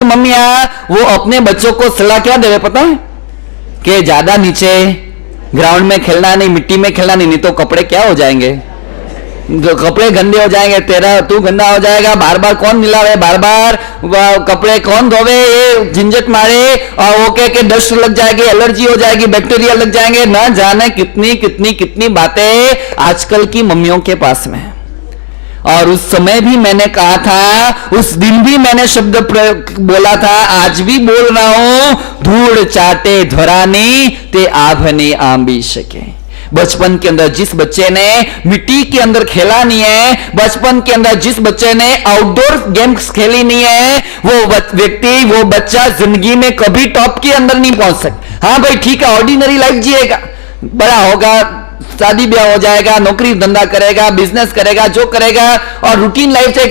मम्मियां वो अपने बच्चों को सलाह क्या देवे पता है कि ज्यादा नीचे ग्राउंड में खेलना नहीं, मिट्टी में खेलना नहीं तो कपड़े क्या हो जाएंगे, तो कपड़े गंदे हो जाएंगे, तेरा तू गंदा हो जाएगा, बार बार कौन मिलावे, बार बार कपड़े कौन धोवे, ये झंझट मारे और वो कह के डस्ट लग जाएगी, एलर्जी हो जाएगी, बैक्टीरिया लग जाएंगे, न जाने कितनी कितनी कितनी बातें आजकल की मम्मियों के पास में। और उस समय भी मैंने कहा था, उस दिन भी मैंने शब्द बोला था, आज भी बोल रहा हूं, धूड़ चाटे धरानी ते आभने आंबी सके। बचपन के अंदर जिस बच्चे ने मिट्टी के अंदर खेला नहीं है, बचपन के अंदर जिस बच्चे ने आउटडोर गेम्स खेली नहीं है, वो व्यक्ति, वो बच्चा जिंदगी में कभी टॉप के अंदर नहीं पहुंच सकता। हाँ भाई ठीक है, ऑर्डिनरी लाइफ जिएगा, बड़ा होगा, शादी ब्याह हो जाएगा, नौकरी धंधा करेगा, बिजनेस करेगा, जो करेगा, और रूटीन लाइफ से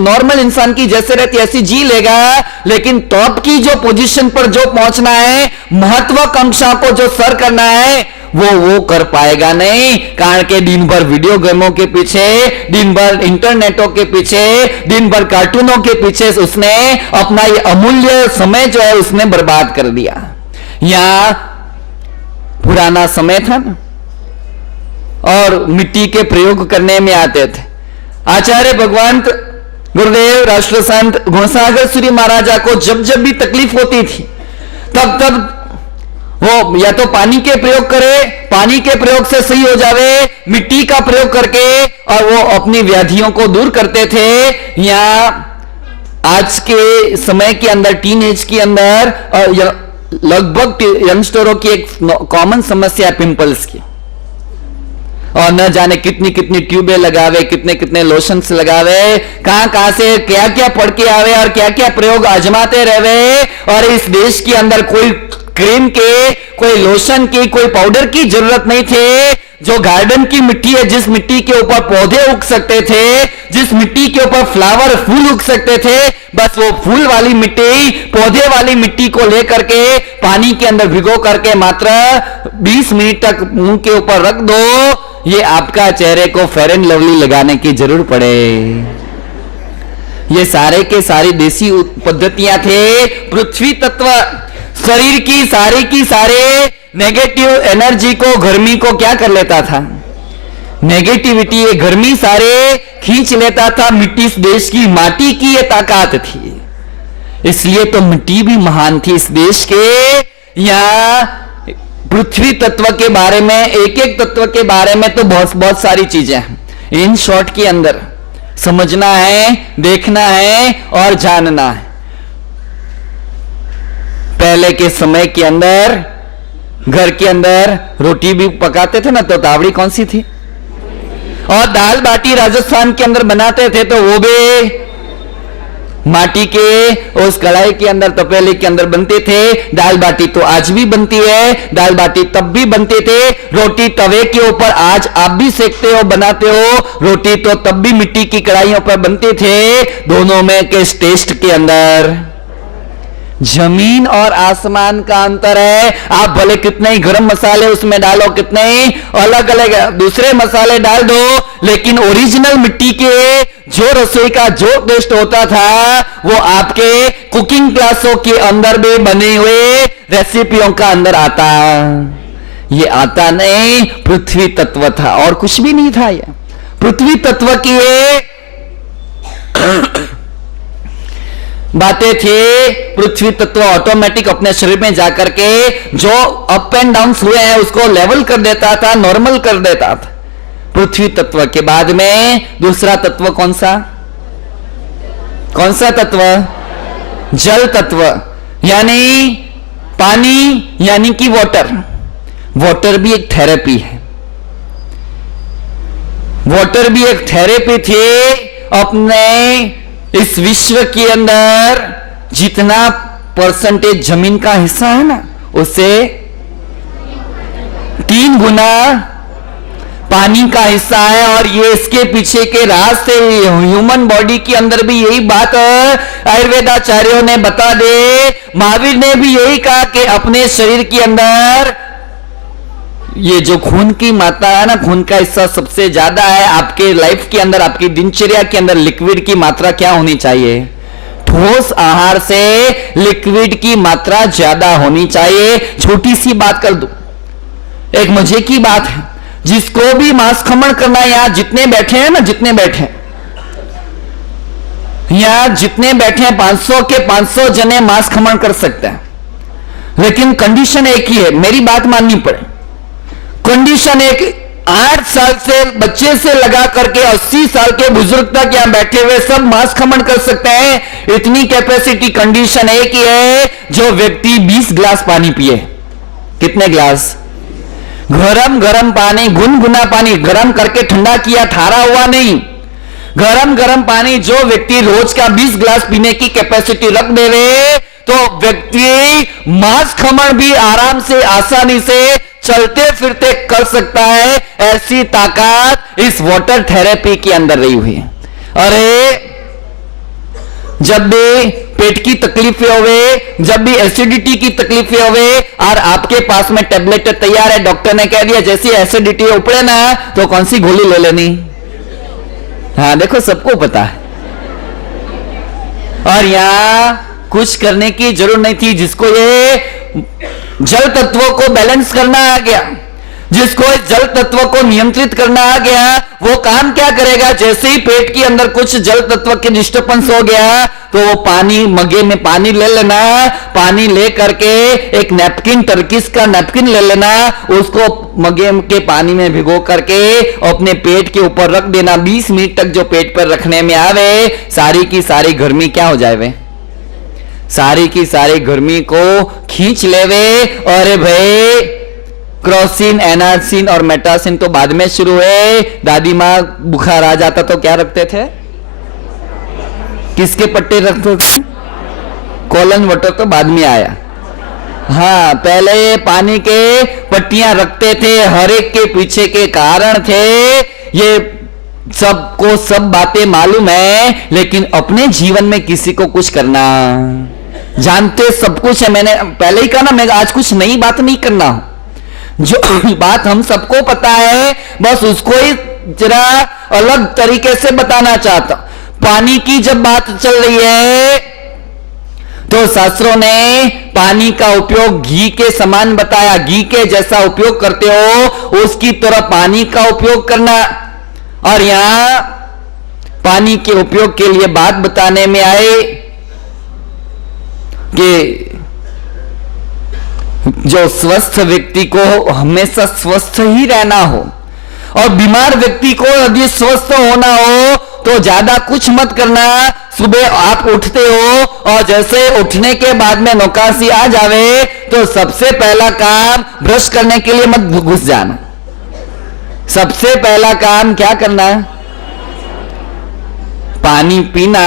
नॉर्मल इंसान की जैसे रहती ऐसी जी लेगा। लेकिन टॉप की जो पोजीशन पर जो पहुंचना है, महत्वाकांक्षा को जो सर करना है, वो कर पाएगा नहीं, कारण के दिन भर वीडियो गेमों के पीछे, दिन भर इंटरनेटों के पीछे, दिन भर कार्टूनों के पीछे उसने अपना ये अमूल्य समय जो है उसने बर्बाद कर दिया। यहां पुराना समय था ना, और मिट्टी के प्रयोग करने में आते थे। आचार्य भगवंत गुरुदेव राष्ट्र संत गुणसागर सूरी महाराजा को जब जब भी तकलीफ होती थी, तब तब वो या तो पानी के प्रयोग करे, पानी के प्रयोग से सही हो जावे, मिट्टी का प्रयोग करके और वो अपनी व्याधियों को दूर करते थे। या आज के समय के अंदर, टीनेज के अंदर लगभग यंगस्टरों की एक कॉमन समस्या है पिंपल्स की, और न जाने कितनी कितनी ट्यूबें लगावे, कितने कितने लोशंस लगावे, कहां से क्या क्या पढ़ के आवे और क्या क्या प्रयोग आजमाते रहे। और इस देश के अंदर कोई क्रीम के, कोई लोशन की, कोई पाउडर की जरूरत नहीं थे। जो गार्डन की मिट्टी है, जिस मिट्टी के ऊपर पौधे उग सकते थे, जिस मिट्टी के ऊपर फ्लावर फूल उग सकते थे, बस वो फूल वाली मिट्टी, पौधे वाली मिट्टी को लेकर के पानी के अंदर भिगो करके मात्र 20 मिनट तक मुंह के ऊपर रख दो, ये आपका चेहरे को फेयर एंड लवली लगाने की जरूर पड़े। ये सारे के सारी देसी पद्धतियां थे। पृथ्वी तत्व शरीर की सारे नेगेटिव एनर्जी को, गर्मी को क्या कर लेता था, नेगेटिविटी, ये गर्मी सारे खींच लेता था। मिट्टी, इस देश की माटी की ये ताकत थी, इसलिए तो मिट्टी भी महान थी इस देश के। यहां पृथ्वी तत्व के बारे में, एक एक तत्व के बारे में तो बहुत सारी चीजें हैं। इन शॉर्ट के अंदर समझना है, देखना है और जानना है। पहले के समय के अंदर घर के अंदर रोटी भी पकाते थे ना, तो तावड़ी कौन सी थी, और दाल बाटी राजस्थान के अंदर बनाते थे तो वो भी माटी के उस कढ़ाई के अंदर, तपेले के अंदर बनते थे। दाल बाटी तो आज भी बनती है, दाल बाटी तब भी बनते थे। रोटी तवे के ऊपर आज आप भी सेकते हो, बनाते हो, रोटी तो तब भी मिट्टी की कढ़ाइयों पर बनते थे। दोनों में किस टेस्ट के अंदर जमीन और आसमान का अंतर है। आप भले कितने ही गरम मसाले उसमें डालो, कितने ही अलग अलग दूसरे मसाले डाल दो, लेकिन ओरिजिनल मिट्टी के जो रसोई का जो टेस्ट होता था, वो आपके कुकिंग क्लासों के अंदर भी बने हुए रेसिपियों का अंदर आता। ये आता नहीं, पृथ्वी तत्व था और कुछ भी नहीं था। ये पृथ्वी तत्व की ये बातें थी। पृथ्वी तत्व ऑटोमेटिक अपने शरीर में जाकर के जो अप एंड डाउन हुए हैं उसको लेवल कर देता था, नॉर्मल कर देता था। पृथ्वी तत्व के बाद में दूसरा तत्व कौन सा तत्व, जल तत्व, यानी पानी, यानी कि वाटर। वाटर भी एक थेरेपी है, वाटर भी एक थेरेपी थी। अपने इस विश्व के अंदर जितना परसेंटेज जमीन का हिस्सा है ना, उससे 3 गुना पानी का हिस्सा है। और ये इसके पीछे के राज से ह्यूमन बॉडी के अंदर भी यही बात आयुर्वेदाचार्यों ने बता दे। महावीर ने भी यही कहा कि अपने शरीर के अंदर ये जो खून की मात्रा है ना, खून का हिस्सा सबसे ज्यादा है। आपके लाइफ के अंदर, आपकी दिनचर्या के अंदर लिक्विड की मात्रा क्या होनी चाहिए, ठोस आहार से लिक्विड की मात्रा ज्यादा होनी चाहिए। छोटी सी बात कर दूं, एक मजे की बात है, जिसको भी मांस खमण करना है, यहां जितने बैठे हैं ना, जितने बैठे हैं यहां जितने बैठे हैं 500 के 500 जने मांस खमण कर सकते हैं, लेकिन कंडीशन एक ही है, मेरी बात माननी पड़े। कंडीशन एक, 8 साल से बच्चे से लगा करके 80 साल के बुजुर्ग तक यहां बैठे हुए सब मांस खमण कर सकते हैं, इतनी कैपेसिटी। कंडीशन एक ही है, जो व्यक्ति 20 गिलास पानी पिए। कितने गिलास? गरम गरम पानी, गुनगुना पानी, गरम करके ठंडा किया, थारा हुआ नहीं, गरम गरम पानी। जो व्यक्ति रोज का 20 गिलास पीने की कैपेसिटी रख देवे, तो व्यक्ति मांस खमण भी आराम से, आसानी से, चलते फिरते कर सकता है। ऐसी ताकत इस वाटर थेरेपी के अंदर रही हुई है। अरे जब भी पेट की तकलीफें होवे, जब भी एसिडिटी की तकलीफें होवे, और आपके पास में टेबलेट तैयार है, डॉक्टर ने कह दिया जैसी एसिडिटी उपड़े ना तो कौन सी गोली ले लेनी। हाँ देखो, सबको पता है। और यहां कुछ करने की जरूरत नहीं थी। जिसको ये जल तत्वों को बैलेंस करना आ गया, जिसको इस जल तत्व को नियंत्रित करना आ गया, वो काम क्या करेगा? जैसे ही पेट के अंदर कुछ जल तत्व के डिस्टर्बेंस हो गया, तो वो पानी, मगे में पानी ले लेना, पानी ले करके एक नैपकिन, टर्किश का नैपकिन ले लेना, उसको मगे के पानी में भिगो करके अपने पेट के ऊपर रख देना। 20 मिनट तक जो पेट पर रखने में आवे, सारी की सारी गर्मी क्या हो जाए? सारी की सारी गर्मी को खींच लेवे। और भाई क्रॉसिन, एनासिन और मेटासिन तो बाद में शुरू है। दादी माँ बुखार आ जाता तो क्या रखते थे? किसके पट्टे रखते थे? कॉलन वाटर तो बाद में आया। हाँ, पहले पानी के पट्टियां रखते थे, हर एक के पीछे के कारण थे। ये सबको सब बातें मालूम है, लेकिन अपने जीवन में किसी को कुछ करना, जानते सब कुछ है। मैंने पहले ही कहा ना, मैं आज कुछ नई बात नहीं करना हूं। जो बात हम सबको पता है, बस उसको ही जरा अलग तरीके से बताना चाहता। पानी की जब बात चल रही है, तो शास्त्रों ने पानी का उपयोग घी के समान बताया। घी के जैसा उपयोग करते हो, उसकी तरह पानी का उपयोग करना। और यहां पानी के उपयोग के लिए बात बताने में आए कि जो स्वस्थ व्यक्ति को हमेशा स्वस्थ ही रहना हो, और बीमार व्यक्ति को यदि स्वस्थ होना हो तो ज्यादा कुछ मत करना। सुबह आप उठते हो और जैसे उठने के बाद में नौकासी आ जावे, तो सबसे पहला काम ब्रश करने के लिए मत घुस जाना। सबसे पहला काम क्या करना है? पानी पीना।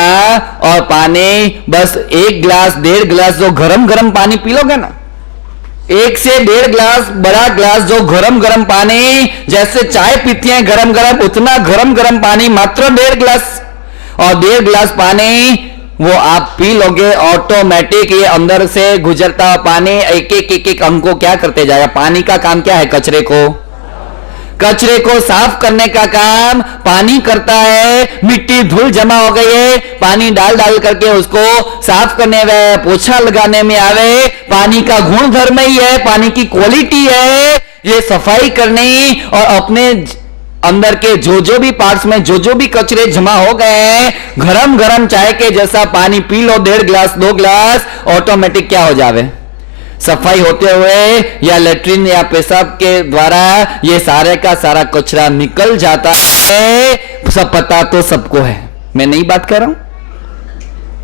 और पानी बस 1 गिलास 1.5 गिलास जो गरम गरम पानी पी लोगे ना, 1 से 1.5 गिलास, बड़ा गिलास जो गरम गरम पानी, जैसे चाय पीती हैं गरम गरम, उतना गरम गरम पानी, मात्र 1.5 गिलास। और 1.5 गिलास पानी वो आप पी लोगे, ऑटोमेटिक ये अंदर से गुजरता हुआ पानी एक अंग को क्या करते जाएगा? पानी का काम क्या है? कचरे को साफ करने का काम पानी करता है। मिट्टी धूल जमा हो गई है, पानी डाल करके उसको साफ करने में, पोछा लगाने में आवे। पानी का गुण धर्म ही है, पानी की क्वालिटी है ये सफाई करनी। और अपने अंदर के जो भी पार्ट्स में जो भी कचरे जमा हो गए हैं, गरम गरम चाय के जैसा पानी पी लो, 1.5 गिलास 2 गिलास, ऑटोमेटिक क्या हो जावे? सफाई होते हुए या लेट्रिन या पेशाब के द्वारा ये सारे का सारा कचरा निकल जाता है। सब पता तो सबको है, मैं नहीं बात कर रहा हूं,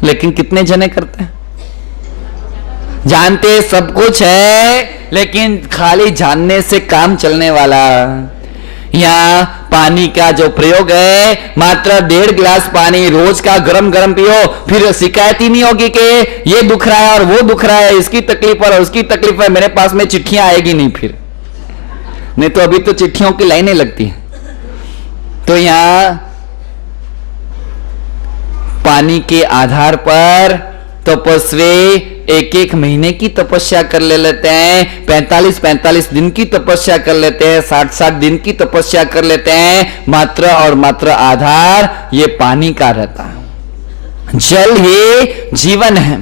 लेकिन कितने जने करते हैं? जानते सब कुछ है, लेकिन खाली जानने से काम चलने वाला। यहां पानी का जो प्रयोग है, मात्र 1.5 गिलास पानी रोज का गरम गरम पियो, फिर शिकायत ही नहीं होगी कि ये दुख रहा है और वो दुख रहा है, इसकी तकलीफ और उसकी तकलीफ है, मेरे पास में चिट्ठियां आएगी नहीं। फिर नहीं तो अभी तो चिट्ठियों की लाइनें लगती है। तो यहां पानी के आधार पर तपस्वी 1-1 महीने की तपस्या कर लेते हैं, 45-45 दिन की तपस्या कर लेते हैं, 60-60 दिन की तपस्या कर लेते हैं। मात्र और मात्र आधार ये पानी का रहता है। जल ही जीवन है।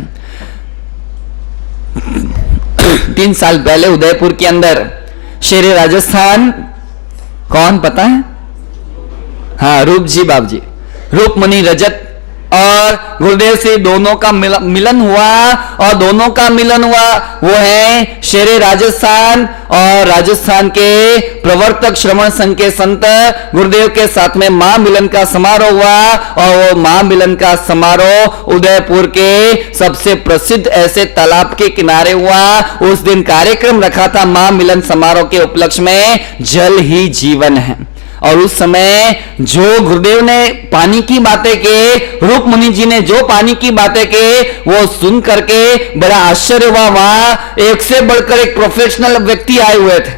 3 साल पहले उदयपुर के अंदर शेर राजस्थान, कौन पता है? हाँ, रूप जी बाब जी, रूप मुनि रजत और गुरुदेव से दोनों का मिलन हुआ, और दोनों का मिलन हुआ वो है शेरे राजस्थान और राजस्थान के प्रवर्तक श्रवण संघ के संत गुरुदेव के साथ में महामिलन का समारोह हुआ। और वो महामिलन का समारोह उदयपुर के सबसे प्रसिद्ध ऐसे तालाब के किनारे हुआ। उस दिन कार्यक्रम रखा था महामिलन समारोह के उपलक्ष्य में, जल ही जीवन है। और उस समय जो गुरुदेव ने पानी की बातें के, रूप मुनि जी ने जो पानी की बातें के, वो सुन करके बड़ा आश्चर्य हुआ। वहां एक से बढ़कर एक प्रोफेशनल व्यक्ति आए हुए थे,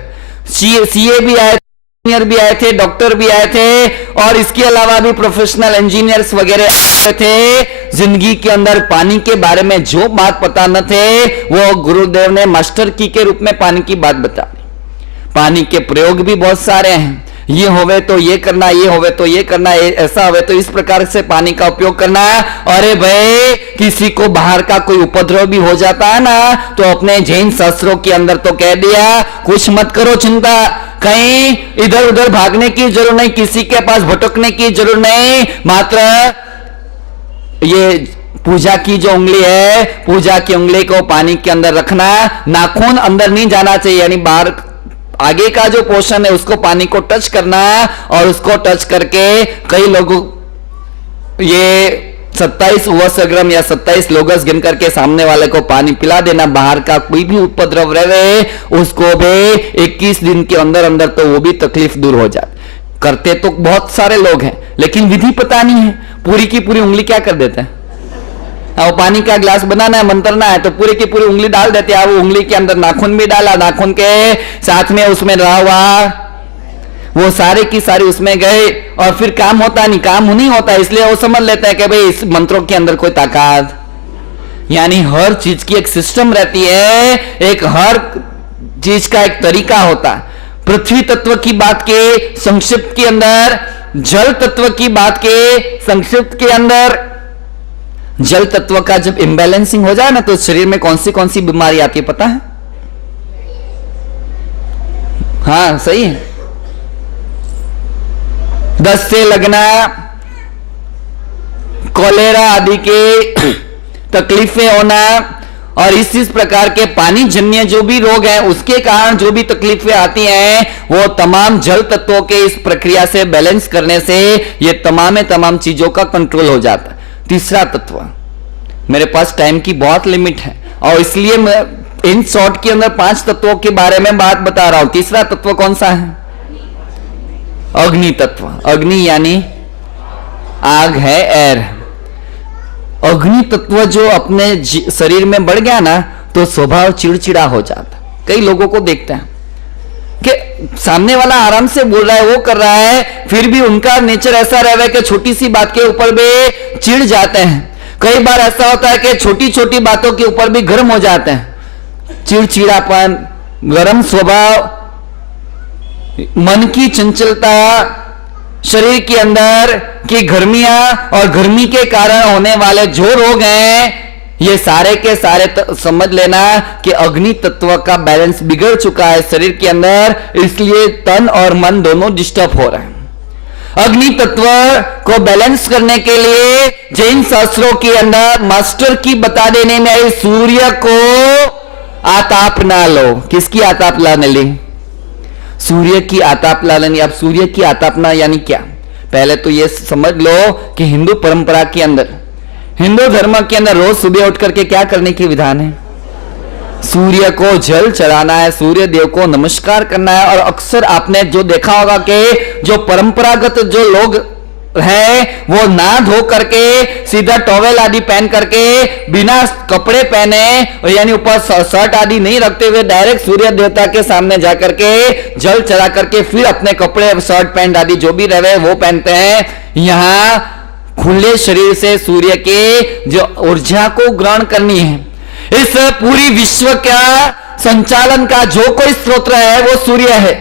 सीए भी आए थे, इंजीनियर भी आए थे, डॉक्टर भी आए थे, और इसके अलावा भी प्रोफेशनल इंजीनियर्स वगैरह आए थे। जिंदगी के अंदर पानी के बारे में जो बात पता न थे, वो गुरुदेव ने मास्टर की के रूप में पानी की बात बता दी। पानी के प्रयोग भी बहुत सारे हैं, ये होवे तो ये करना, ये होवे तो ये करना, ऐसा होवे तो इस प्रकार से पानी का उपयोग करना। अरे भाई, किसी को बाहर का कोई उपद्रव भी हो जाता है ना, तो अपने जैन शास्त्रों के अंदर तो कह दिया, कुछ मत करो चिंता, कहीं इधर उधर भागने की जरूरत नहीं, किसी के पास भटकने की जरूरत नहीं। मात्र ये पूजा की जो उंगली है, पूजा की उंगली को पानी के अंदर रखना, नाखून अंदर नहीं जाना चाहिए, यानी बाहर आगे का जो पोर्शन है उसको पानी को टच करना, और उसको टच करके कई लोगों, ये 27 वसग्रम या 27 लोगस गिन करके सामने वाले को पानी पिला देना। बाहर का कोई भी उपद्रव रहे उसको भी 21 दिन के अंदर अंदर तो वो भी तकलीफ दूर हो जाए। करते तो बहुत सारे लोग हैं, लेकिन विधि पता नहीं है। पूरी की पूरी उंगली क्या कर देते हैं, वो पानी का ग्लास बनाना है, मंत्रना है, तो पूरी की पूरी उंगली डाल देते हैं। वो उंगली के अंदर नाखून भी डाला, नाखून के साथ में उसमें रहा हुआ वो सारे की सारी उसमें गए, और फिर काम होता नहीं, काम नहीं होता, इसलिए वो समझ लेते हैं कि भाई इस मंत्रों के अंदर कोई ताकत, यानी हर चीज की एक सिस्टम रहती है, एक हर चीज का एक तरीका होता है। पृथ्वी तत्व की बात के संक्षिप्त के अंदर, जल तत्व की बात के संक्षिप्त के अंदर, जल तत्व का जब इंबैलेंसिंग हो जाए ना, तो शरीर में कौन सी बीमारी आती है पता है? हाँ सही है, दस्त से लगना, कोलेरा आदि के तकलीफें होना, और इस प्रकार के पानी जन्य जो भी रोग हैं उसके कारण जो भी तकलीफें आती हैं, वो तमाम जल तत्वों के इस प्रक्रिया से बैलेंस करने से ये तमाम चीजों का कंट्रोल हो जाता है। तीसरा तत्व, मेरे पास टाइम की बहुत लिमिट है और इसलिए मैं इन शॉर्ट के अंदर 5 तत्वों के बारे में बात बता रहा हूं। तीसरा तत्व कौन सा है? अग्नि तत्व। अग्नि यानी आग है, एयर। अग्नि तत्व जो अपने शरीर में बढ़ गया ना, तो स्वभाव चिड़चिड़ा हो जाता। कई लोगों को देखते हैं कि सामने वाला आराम से बोल रहा है, वो कर रहा है, फिर भी उनका नेचर ऐसा रह कि छोटी सी बात के ऊपर भी चिढ़ जाते हैं। कई बार ऐसा होता है कि छोटी छोटी बातों के ऊपर भी गर्म हो जाते हैं। चिड़चिड़ापन, गर्म स्वभाव, मन की चंचलता, शरीर के अंदर की गर्मियां, और गर्मी के कारण होने वाले जो रोग हैं, ये सारे के सारे समझ लेना कि अग्नि तत्व का बैलेंस बिगड़ चुका है शरीर के अंदर, इसलिए तन और मन दोनों डिस्टर्ब हो रहे हैं। अग्नि तत्व को बैलेंस करने के लिए जैन शास्त्रों के अंदर मास्टर की बता देने में आई, सूर्य को आताप ना लो। किसकी आताप लाने ली? सूर्य की आताप ला लेनी। अब सूर्य की आतापना यानी क्या? पहले तो ये समझ लो कि हिंदू परंपरा के अंदर, हिंदू धर्म के अंदर रोज सुबह उठ करके क्या करने की विधान है? सूर्य को जल चढ़ाना है, सूर्य देव को नमस्कार करना है। और अक्सर आपने जो देखा होगा कि जो परंपरागत जो लोग हैं, वो ना धो करके सीधा टॉवेल आदि पहन करके, बिना कपड़े पहने, यानी ऊपर शर्ट आदि नहीं रखते हुए, डायरेक्ट सूर्य देवता के सामने जाकर के जल चढ़ा करके फिर अपने कपड़े, शर्ट पैंट आदि जो भी रहे वो पहनते हैं। यहां खुले शरीर से सूर्य के जो ऊर्जा को ग्रहण करनी है। इस पूरी विश्व का संचालन का जो कोई स्रोत है वो सूर्य है।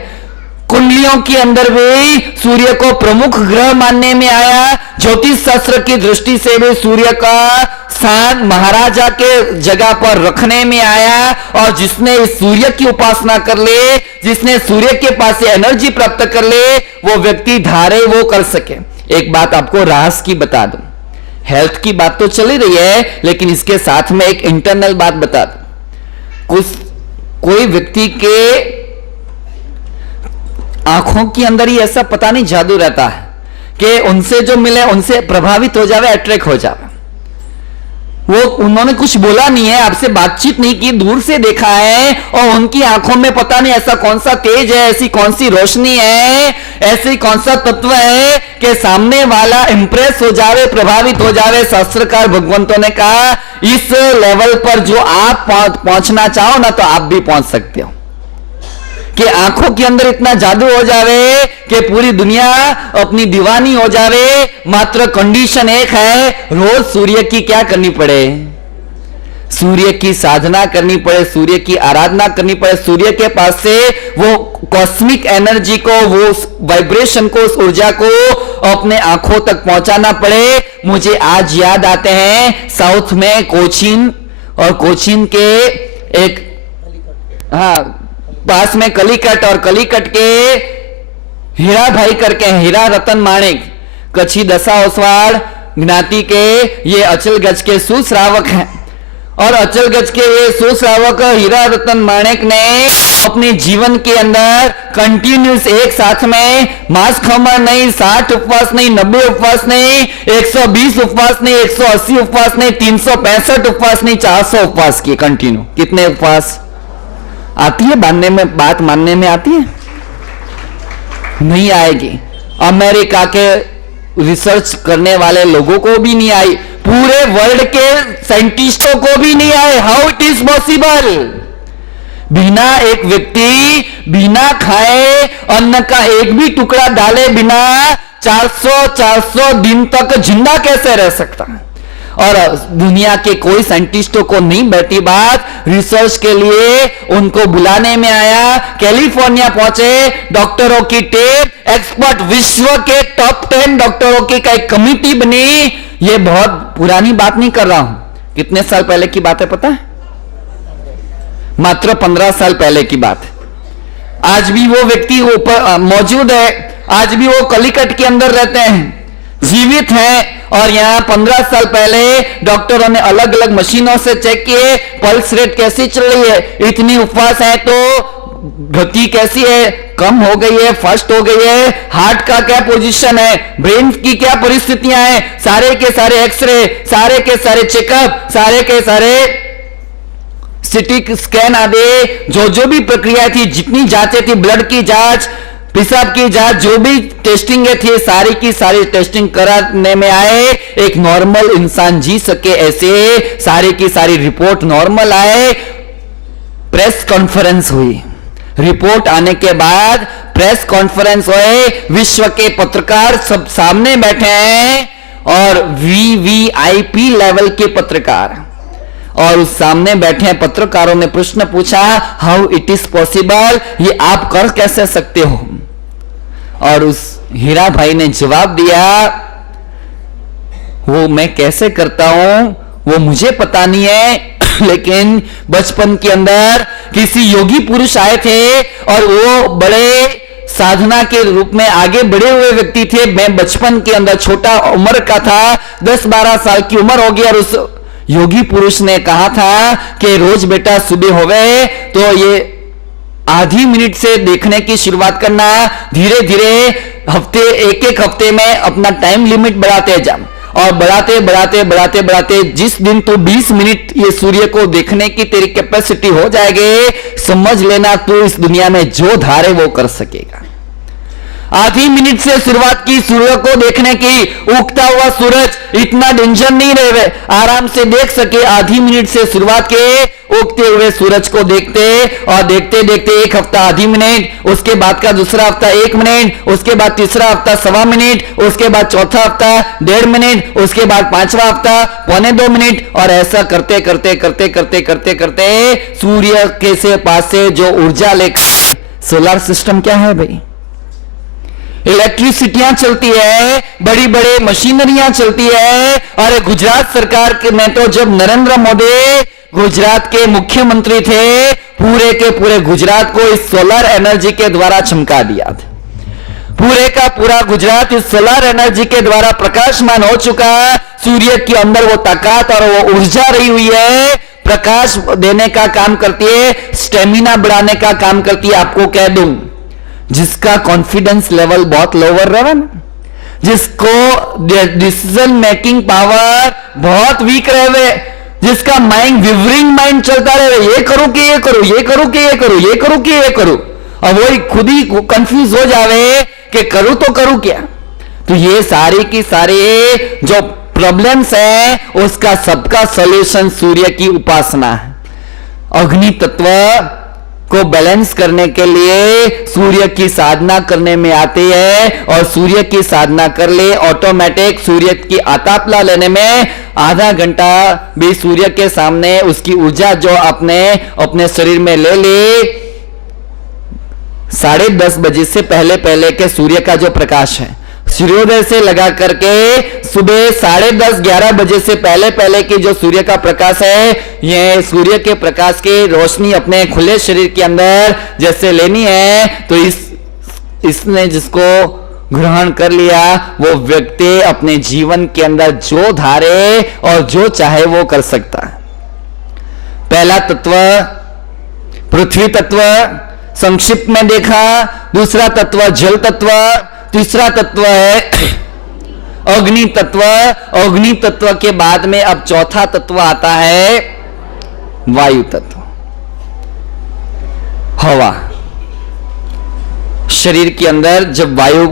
कुंडलियों के अंदर भी सूर्य को प्रमुख ग्रह मानने में आया। ज्योतिष शास्त्र की दृष्टि से भी सूर्य का स्थान महाराजा के जगह पर रखने में आया। और जिसने इस सूर्य की उपासना कर ले, जिसने सूर्य के पास से एनर्जी प्राप्त कर ले, वो व्यक्ति धारे वो कर सके। एक बात आपको रहस्य की बता दूं, हेल्थ की बात तो चल ही रही है, लेकिन इसके साथ में एक इंटरनल बात बता दूं। कोई व्यक्ति के आंखों के अंदर ही ऐसा पता नहीं जादू रहता है कि उनसे जो मिले उनसे प्रभावित हो जावे, अट्रैक्ट हो जावे। वो उन्होंने कुछ बोला नहीं है, आपसे बातचीत नहीं की, दूर से देखा है, और उनकी आंखों में पता नहीं ऐसा कौन सा तेज है, ऐसी कौन सी रोशनी है, ऐसी कौन सा तत्व है कि सामने वाला इंप्रेस हो जावे, प्रभावित हो जावे। शास्त्रकार भगवंतों ने कहा इस लेवल पर जो आप पहुंचना चाहो ना, तो आप भी पहुंच सकते हो, कि आंखों के अंदर इतना जादू हो जावे कि पूरी दुनिया अपनी दीवानी हो जावे। मात्र कंडीशन एक है, रोज सूर्य की क्या करनी पड़े, सूर्य की साधना करनी पड़े, सूर्य की आराधना करनी पड़े, सूर्य के पास से वो कॉस्मिक एनर्जी को, वो वाइब्रेशन को, उस ऊर्जा को अपने आंखों तक पहुंचाना पड़े। मुझे आज याद आते हैं साउथ में कोचीन, और कोचीन के एक पास में कलिकट, और कलिकट के हीरा भाई करके, हीरा रतन माणिक, कच्छी दशा ओसवाड़ ज्ञाति के ये अचल गज के सुश्रावक हैं। और अचल गज के ये सुश्रावक हीरा रतन माणिक ने अपने जीवन के अंदर कंटिन्यूस एक साथ में मांस खमण नहीं, 60 उपवास नहीं, 90 उपवास नहीं, 120 उपवास नहीं, 180 उपवास नहीं, 365 उपवास नहीं, 400 उपवास किए कंटिन्यू। कितने उपवास? आती है बांधने में, बात मानने में आती है? नहीं आएगी। अमेरिका के रिसर्च करने वाले लोगों को भी नहीं आई, पूरे वर्ल्ड के साइंटिस्टों को भी नहीं आए। How it is possible? बिना एक व्यक्ति बिना खाए, अन्न का एक भी टुकड़ा डाले बिना 400 दिन तक जिंदा कैसे रह सकता है? और दुनिया के कोई साइंटिस्टों को नहीं बैठी बात, रिसर्च के लिए उनको बुलाने में आया। कैलिफोर्निया पहुंचे, डॉक्टरों की टीम, एक्सपर्ट, विश्व के टॉप 10 डॉक्टरों की एक कमिटी बनी। ये बहुत पुरानी बात नहीं कर रहा हूं, कितने साल पहले की बात है पता है? मात्र 15 साल पहले की बात। आज भी वो व्यक्ति ऊपर मौजूद है, आज भी वो कलिकट के अंदर रहते हैं, जीवित हैं। और यहां 15 साल पहले डॉक्टरों ने अलग अलग मशीनों से चेक किए, पल्स रेट कैसी चल रही है, इतनी उपवास है तो गति कैसी है, कम हो गई है, फास्ट हो गई है, हार्ट का क्या पोजीशन है, ब्रेन की क्या परिस्थितियां हैं, सारे के सारे एक्सरे, सारे के सारे चेकअप, सारे के सारे सिटी स्कैन आदि जो भी प्रक्रिया थी, जितनी जांचें थी, ब्लड की जांच, पेशाब की जांच, जो भी टेस्टिंग थी, सारी की सारी टेस्टिंग कराने में आए। एक नॉर्मल इंसान जी सके ऐसे सारी की सारी रिपोर्ट नॉर्मल आए। प्रेस कॉन्फ्रेंस हुई, रिपोर्ट आने के बाद प्रेस कॉन्फ्रेंस हुए, विश्व के पत्रकार सब सामने बैठे हैं, और वीवीआईपी लेवल के पत्रकार, और उस सामने बैठे हैं पत्रकारों ने प्रश्न पूछा, हाउ इट इज पॉसिबल, ये आप कर कैसे सकते हो? और उस हीरा भाई ने जवाब दिया, वो मैं कैसे करता हूं वो मुझे पता नहीं है, लेकिन बचपन के अंदर किसी योगी पुरुष आए थे और वो बड़े साधना के रूप में आगे बढ़े हुए व्यक्ति थे। मैं बचपन के अंदर छोटा उम्र का था, 10-12 साल की उम्र होगी, और उस योगी पुरुष ने कहा था कि रोज बेटा सुबह होवे तो ये आधी मिनट से देखने की शुरुआत करना, धीरे धीरे हफ्ते, एक हफ्ते में अपना टाइम लिमिट बढ़ाते जा, और बढ़ाते जिस दिन तो 20 मिनट ये सूर्य को देखने की तेरी कैपेसिटी हो जाएगी, समझ लेना तू इस दुनिया में जो धारे वो कर सकेगा। आधी मिनट से शुरुआत की सूर्य को देखने की, उगता हुआ सूरज इतना डेंजर नहीं रहे, आराम से देख सके। आधी मिनट से शुरुआत के उगते हुए सूरज को देखते, और देखते देखते एक हफ्ता आधी मिनट, उसके बाद का दूसरा हफ्ता 1 मिनट, उसके बाद तीसरा हफ्ता 1.25 मिनट, उसके बाद चौथा हफ्ता 1.5 मिनट, उसके बाद 5वां हफ्ता 1.25 मिनट, और ऐसा करते करते करते करते करते करते सूर्य के से पास से जो ऊर्जा लेकर, सोलर सिस्टम क्या है भाई? इलेक्ट्रिसिटियां चलती है, बड़ी बड़ी मशीनरियां चलती है। और गुजरात सरकार के में तो जब नरेंद्र मोदी गुजरात के मुख्यमंत्री थे, पूरे के पूरे गुजरात को इस सोलर एनर्जी के द्वारा चमका दिया था। पूरे का पूरा गुजरात इस सोलर एनर्जी के द्वारा प्रकाशमान हो चुका। सूर्य के अंदर वो ताकत और वो ऊर्जा रही हुई है, प्रकाश देने का काम करती है, स्टेमिना बढ़ाने का काम करती है। आपको कह दूं, जिसका कॉन्फिडेंस लेवल बहुत लोअर रहा ना, जिसको डिसीजन मेकिंग पावर बहुत वीक रहे, जिसका माइंड विवरिंग माइंड चलता रहे, ये करूं कि ये करूं, ये करूं कि ये करूं, ये करूं कि ये करूं, और वो खुद ही कंफ्यूज हो जावे कि करूं तो करूं क्या। तो ये सारी की सारी जो प्रॉब्लम्स है, उसका सबका सॉल्यूशन सूर्य की उपासना है। अग्नि तत्व को बैलेंस करने के लिए सूर्य की साधना करने में आती है, और सूर्य की साधना कर ले ऑटोमेटिक सूर्य की आतापला लेने में आधा घंटा भी सूर्य के सामने उसकी ऊर्जा जो अपने शरीर में ले ली, 10:30 बजे से पहले पहले के सूर्य का जो प्रकाश है, सूर्योदय से लगा करके सुबह 10:30 11 बजे से पहले पहले की जो सूर्य का प्रकाश है, ये सूर्य के प्रकाश की रोशनी अपने खुले शरीर के अंदर जैसे लेनी है, तो इसने जिसको ग्रहण कर लिया, वो व्यक्ति अपने जीवन के अंदर जो धारे और जो चाहे वो कर सकता है। पहला तत्व पृथ्वी तत्व संक्षिप्त में देखा, दूसरा तत्व जल तत्व, तीसरा तत्व है अग्नि तत्व। अग्नि तत्व के बाद में अब चौथा तत्व आता है वायु तत्व, हवा। शरीर के अंदर जब वायु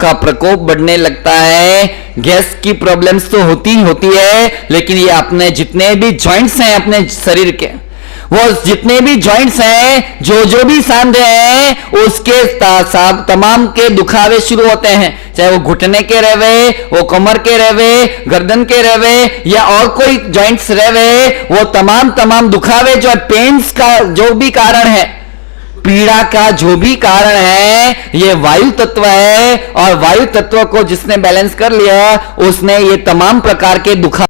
का प्रकोप बढ़ने लगता है, गैस की प्रॉब्लम्स तो होती ही होती है, लेकिन ये अपने जितने भी जॉइंट्स हैं अपने शरीर के, वो जितने भी जॉइंट्स हैं, जो भी सांधे हैं, उसके तमाम के दुखावे शुरू होते हैं। चाहे वो घुटने के रहे, वो कमर के रहे, गर्दन के रहे, या और कोई जॉइंट्स रहे, वो तमाम दुखावे जो पेन्स का जो भी कारण है, पीड़ा का जो भी कारण है, ये वायु तत्व है। और वायु तत्व को जिसने बैलेंस कर लिया, उसने ये तमाम प्रकार के दुखा